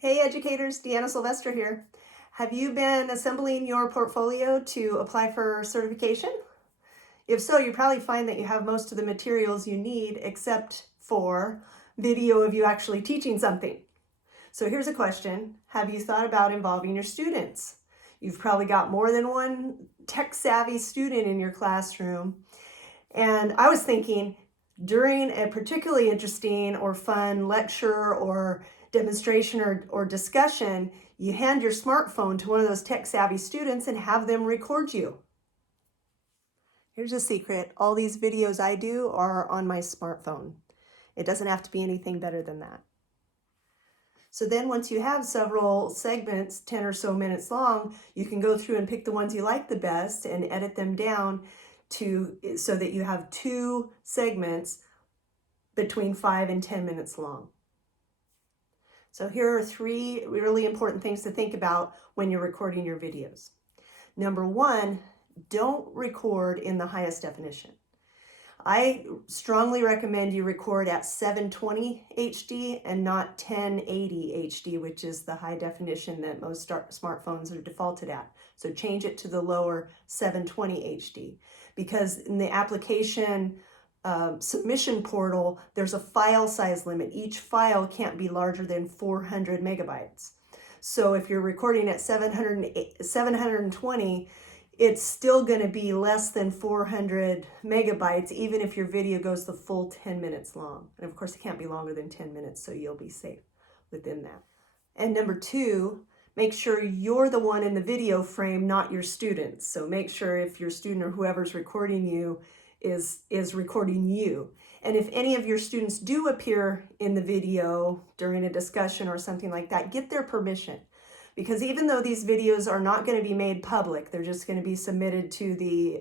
Hey educators, Deanna Sylvester here. Have you been assembling your portfolio to apply for certification? If so, you probably find that you have most of the materials you need except for video of you actually teaching something. So here's a question. Have you thought about involving your students? You've probably got more than one tech-savvy student in your classroom. And I was thinking, during a particularly interesting or fun lecture or demonstration or discussion, you hand your smartphone to one of those tech-savvy students and have them record you. Here's a secret. All these videos I do are on my smartphone. It doesn't have to be anything better than that. So then once you have several segments, 10 or so minutes long, you can go through and pick the ones you like the best and edit them down so that you have 2 segments between 5 and 10 minutes long. So here are 3 really important things to think about when you're recording your videos. Number 1, don't record in the highest definition. I strongly recommend you record at 720 HD and not 1080 HD, which is the high definition that most smartphones are defaulted at. So change it to the lower 720 HD, because in the application submission portal, there's a file size limit. Each file can't be larger than 400 megabytes. So if you're recording at 720, it's still going to be less than 400 megabytes, even if your video goes the full 10 minutes long. And of course, it can't be longer than 10 minutes, so you'll be safe within that. And number 2, make sure you're the one in the video frame, not your students. So make sure if your student or whoever's recording you is recording you. And if any of your students do appear in the video during a discussion or something like that, get their permission. Because even though these videos are not going to be made public, they're just going to be submitted to the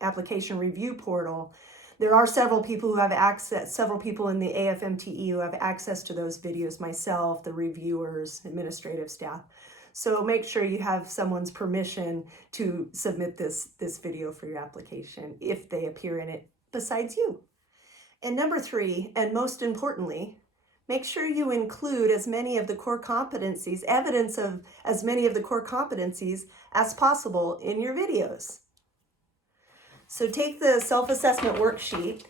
application review portal, there are several people who have access, several people in the AFMTE who have access to those videos, myself, the reviewers, administrative staff. So make sure you have someone's permission to submit this video for your application if they appear in it besides you. And number 3, and most importantly, make sure you include as many of the core competencies, evidence of as many of the core competencies as possible in your videos. So take the self-assessment worksheet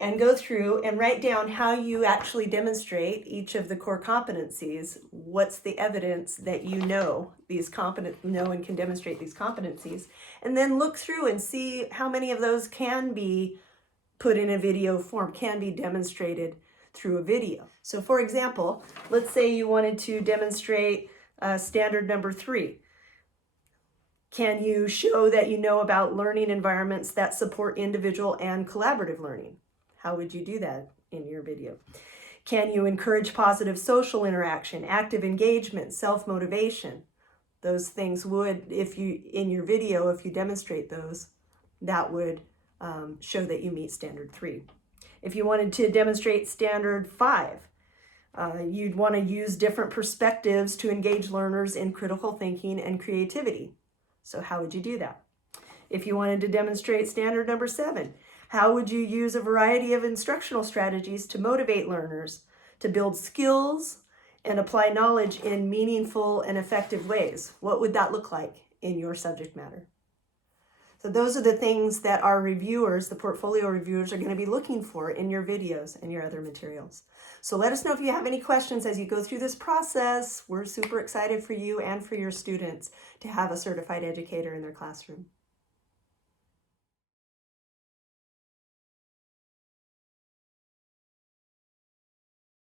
and go through and write down how you actually demonstrate each of the core competencies. What's the evidence that you know and can demonstrate these competencies? And then look through and see how many of those can be put in a video form, can be demonstrated through a video. So for example, let's say you wanted to demonstrate standard number 3. Can you show that you know about learning environments that support individual and collaborative learning? How would you do that in your video? Can you encourage positive social interaction, active engagement, self-motivation? Those things would, in your video, if you demonstrate those, that would show that you meet standard 3. If you wanted to demonstrate standard 5, you'd want to use different perspectives to engage learners in critical thinking and creativity. So how would you do that? If you wanted to demonstrate standard number 7, how would you use a variety of instructional strategies to motivate learners to build skills and apply knowledge in meaningful and effective ways? What would that look like in your subject matter? So those are the things that our reviewers, the portfolio reviewers, are going to be looking for in your videos and your other materials. So let us know if you have any questions as you go through this process. We're super excited for you and for your students to have a certified educator in their classroom.